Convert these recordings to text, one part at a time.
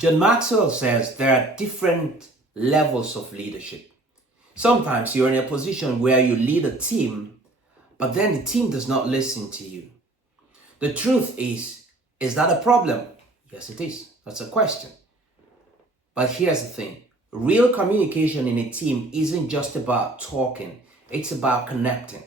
John Maxwell says there are different levels of leadership. Sometimes you're in a position where you lead a team, but then the team does not listen to you. The truth is that a problem? Yes, it is. That's a question. But here's the thing. Real communication in a team isn't just about talking. It's about connecting.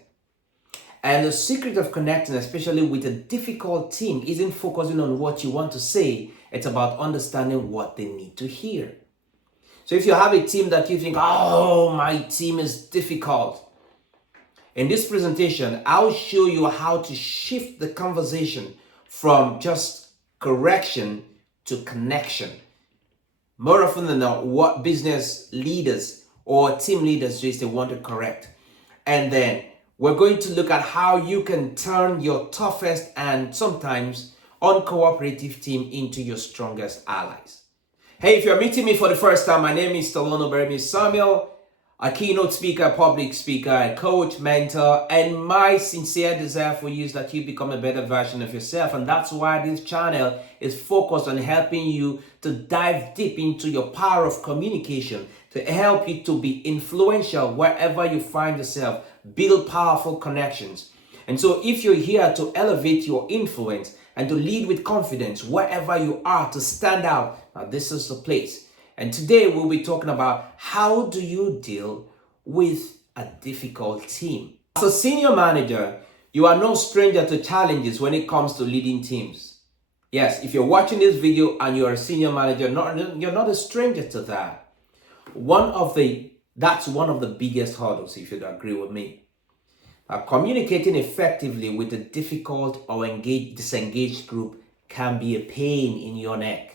And the secret of connecting, especially with a difficult team, isn't focusing on what you want to say. It's about understanding what they need to hear. So if you have a team that you think, oh, my team is difficult. In this presentation, I'll show you how to shift the conversation from just correction to connection. More often than not, what business leaders or team leaders do is they want to correct. And then we're going to look at how you can turn your toughest and sometimes uncooperative team into your strongest allies. Hey, if you're meeting me for the first time, my name is Stallone-Obaraemi Samuel, a keynote speaker, public speaker, a coach, mentor, and my sincere desire for you is that you become a better version of yourself. And that's why this channel is focused on helping you to dive deep into your power of communication, to help you to be influential wherever you find yourself, build powerful connections. And so if you're here to elevate your influence and to lead with confidence wherever you are, to stand out, now this is the place. And today we'll be talking about how do you deal with a difficult team. As a senior manager, you are no stranger to challenges when it comes to leading teams. Yes, if you're watching this video and you're a senior manager, you're not a stranger to that. That's one of the biggest hurdles, if you'd agree with me. Communicating effectively with a difficult or disengaged group can be a pain in your neck.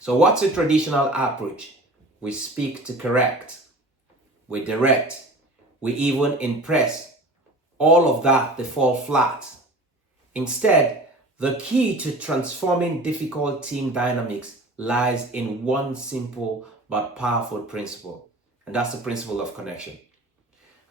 So what's a traditional approach? We speak to correct, we direct, we even impress. All of that, they fall flat. Instead, the key to transforming difficult team dynamics lies in one simple but powerful principle, and that's the principle of connection.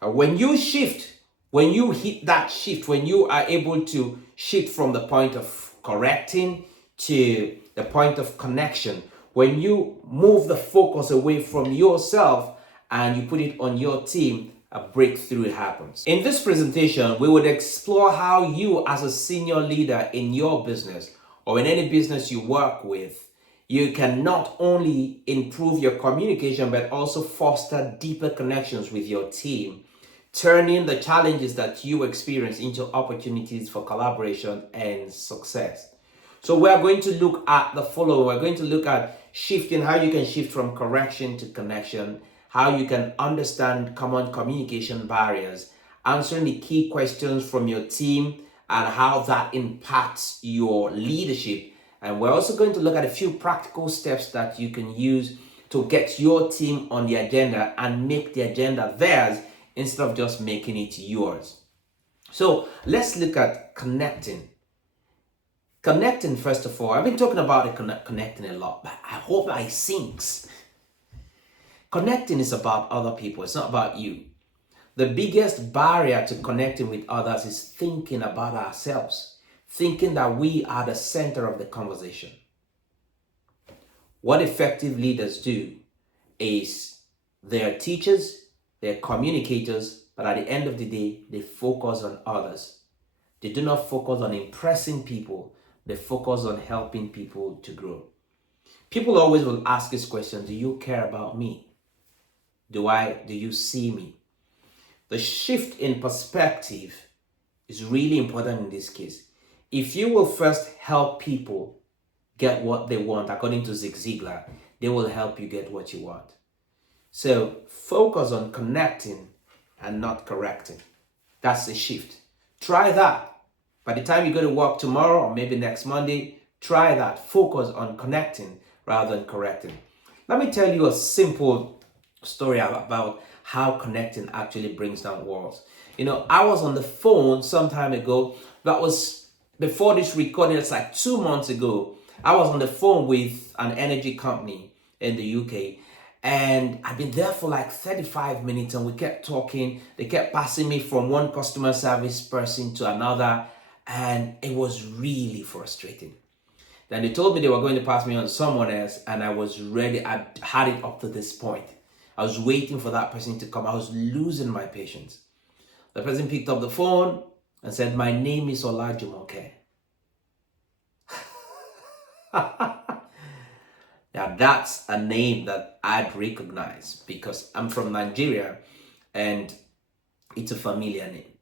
When you hit that shift, when you are able to shift from the point of correcting to the point of connection, when you move the focus away from yourself and you put it on your team, a breakthrough happens. In this presentation, we would explore how you as a senior leader in your business or in any business you work with, you can not only improve your communication, but also foster deeper connections with your team, turning the challenges that you experience into opportunities for collaboration and success. So we are going to look at the following. We're going to look at shifting, how you can shift from correction to connection, how you can understand common communication barriers, answering the key questions from your team and how that impacts your leadership. And we're also going to look at a few practical steps that you can use to get your team on the agenda and make the agenda theirs instead of just making it yours. So let's look at connecting. Connecting, first of all, I've been talking about it connecting a lot, but I hope that it sinks. Connecting is about other people. It's not about you. The biggest barrier to connecting with others is thinking about ourselves, thinking that we are the center of the conversation. What effective leaders do is they're teachers, they're communicators, but at the end of the day, they focus on others. They do not focus on impressing people. They focus on helping people to grow. People always will ask this question, do you care about me? Do you see me? The shift in perspective is really important in this case. If you will first help people get what they want, according to Zig Ziglar, they will help you get what you want. So focus on connecting and not correcting. That's the shift. Try that. By the time you go to work tomorrow or maybe next Monday, try that. Focus on connecting rather than correcting. Let me tell you a simple story about how connecting actually brings down walls. I was on the phone some time ago. That was before this recording. It's like 2 months ago. I was on the phone with an energy company in the UK. And I've been there for like 35 minutes and we kept talking. They kept passing me from one customer service person to another. And it was really frustrating. Then they told me they were going to pass me on to someone else, and I was ready. I had it up to this point. I was waiting for that person to come. I was losing my patience. The person picked up the phone and said, "My name is Olajumoke." Now that's a name that I'd recognize because I'm from Nigeria and it's a familiar name.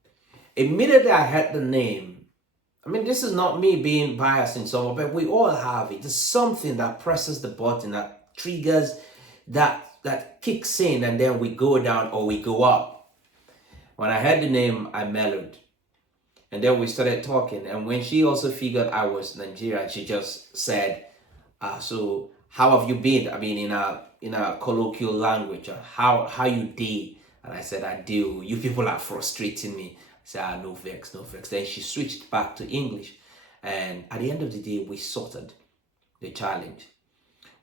Immediately I heard the name. I mean, this is not me being biased in some way, but we all have it. There's something that presses the button, that triggers, that kicks in, and then we go down or we go up. When I heard the name, I mellowed. And then we started talking. And when she also figured I was Nigerian, she just said, so how have you been? I mean, in a colloquial language, how you did? And I said, I do. You people are frustrating me. I said, no vex, no vex. Then she switched back to English. And at the end of the day, we sorted the challenge.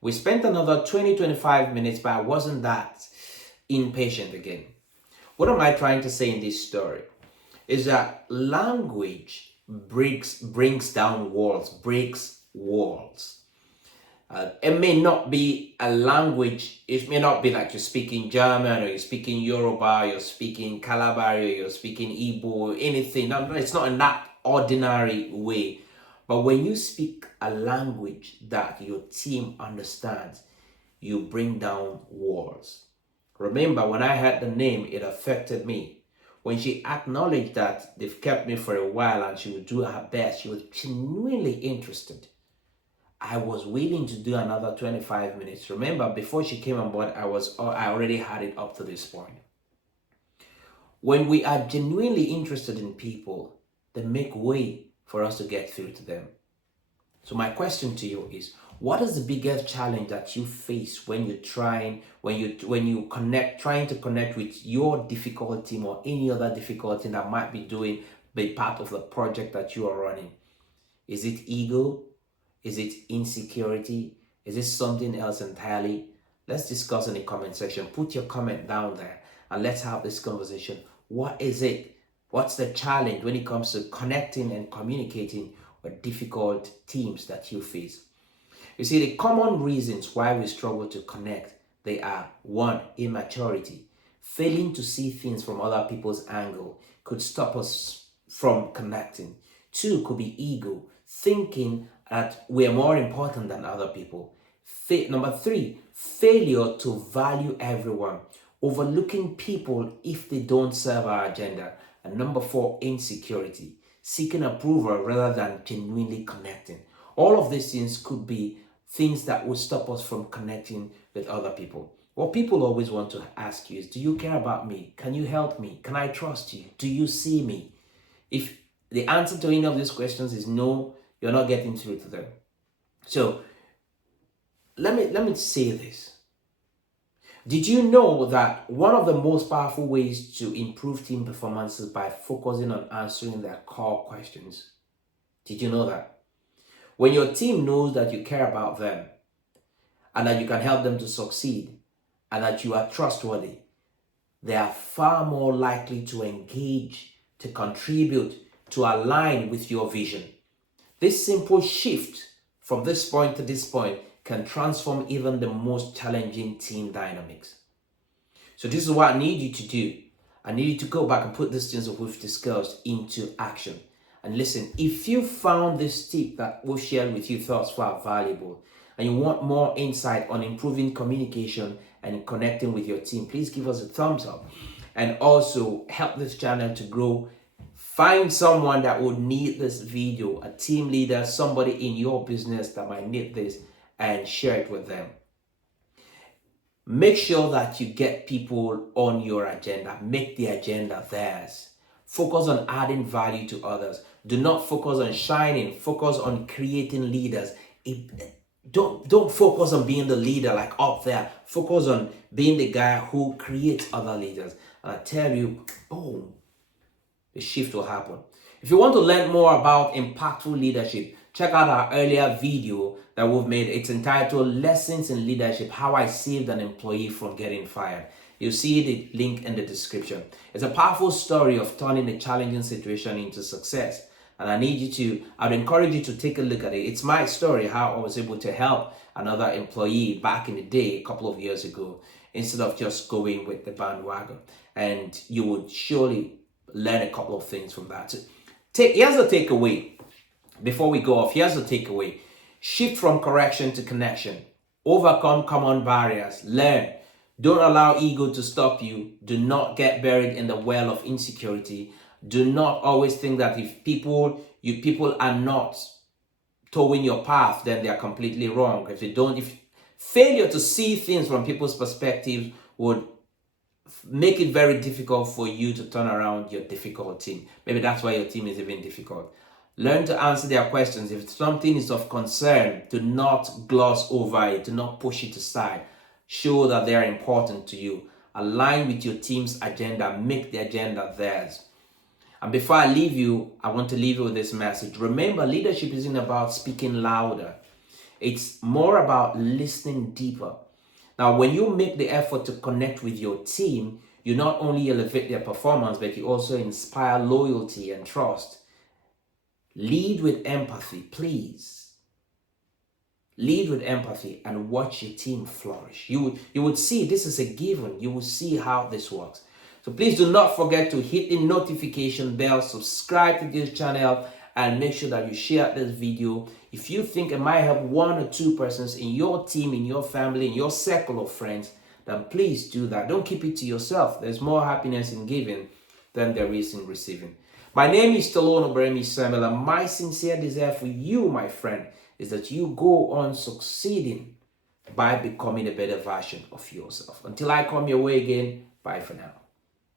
We spent another 20-25 minutes, but I wasn't that impatient again. What am I trying to say in this story? Is that language brings down walls, breaks walls. It may not be a language. It may not be like you're speaking German or you're speaking Yoruba, you're speaking Calabari, you're speaking Igbo, anything. No, it's not in that ordinary way. But when you speak a language that your team understands, you bring down walls. Remember, when I heard the name, it affected me. When she acknowledged that they've kept me for a while and she would do her best, she was genuinely interested. I was willing to do another 25 minutes. Remember, before she came on board, I already had it up to this point. When we are genuinely interested in people, they make way for us to get through to them. So my question to you is, what is the biggest challenge that you face when you're trying to connect with your difficult team or any other difficult team that might be part of the project that you are running? Is it ego? Is it insecurity? Is it something else entirely? Let's discuss in the comment section. Put your comment down there and let's have this conversation. What is it? What's the challenge when it comes to connecting and communicating with difficult teams that you face? You see, the common reasons why we struggle to connect, they are: 1, immaturity. Failing to see things from other people's angle could stop us from connecting. 2 could be ego, thinking that we are more important than other people. Number 3, failure to value everyone, overlooking people if they don't serve our agenda. And number 4, insecurity, seeking approval rather than genuinely connecting. All of these things could be things that will stop us from connecting with other people. What people always want to ask you is, do you care about me? Can you help me? Can I trust you? Do you see me? If the answer to any of these questions is no, you're not getting through to them. So let me say this. Did you know that one of the most powerful ways to improve team performance is by focusing on answering their core questions? Did you know that? When your team knows that you care about them and that you can help them to succeed and that you are trustworthy, they are far more likely to engage, to contribute, to align with your vision. This simple shift from this point to this point can transform even the most challenging team dynamics. So this is what I need you to do. I need you to go back and put these things that we've discussed into action. And listen, if you found this tip that we've shared with you thus far valuable, and you want more insight on improving communication and connecting with your team, please give us a thumbs up and also help this channel to grow. Find someone that would need this video, a team leader, somebody in your business that might need this, and share it with them. Make sure that you get people on your agenda. Make the agenda theirs. Focus on adding value to others. Do not focus on shining. Focus on creating leaders. Don't focus on being the leader like up there. Focus on being the guy who creates other leaders. And I tell you, boom, the shift will happen. If you want to learn more about impactful leadership, check out our earlier video that we've made. It's entitled Lessons in Leadership, How I Saved an Employee from Getting Fired. You'll see the link in the description. It's a powerful story of turning a challenging situation into success. And I'd encourage you to take a look at it. It's my story, how I was able to help another employee back in the day, a couple of years ago, instead of just going with the bandwagon. And you would surely learn a couple of things from that. Here's the takeaway. Before we go off, here's the takeaway. Shift from correction to connection. Overcome common barriers. Learn. Don't allow ego to stop you. Do not get buried in the well of insecurity. Do not always think that if people are not towing your path, then they are if failure to see things from people's perspectives would make it very difficult for you to turn around your difficult team. Maybe that's why your team is even difficult. Learn to answer their questions. If something is of concern, do not gloss over it. Do not push it aside. Show that they are important to you. Align with your team's agenda. Make the agenda theirs. And before I leave you, I want to leave you with this message. Remember, leadership isn't about speaking louder. It's more about listening deeper. Now, when you make the effort to connect with your team, you not only elevate their performance, but you also inspire loyalty and trust. Lead with empathy, please. Lead with empathy and watch your team flourish. You would see this is a given. You will see how this works. So please do not forget to hit the notification bell, subscribe to this channel, and make sure that you share this video. If you think it might help one or two persons in your team, in your family, in your circle of friends, then please do that. Don't keep it to yourself. There's more happiness in giving than there is in receiving. My name is Stallone-Obaraemi Samuel, and my sincere desire for you, my friend, is that you go on succeeding by becoming a better version of yourself. Until I come your way again, bye for now.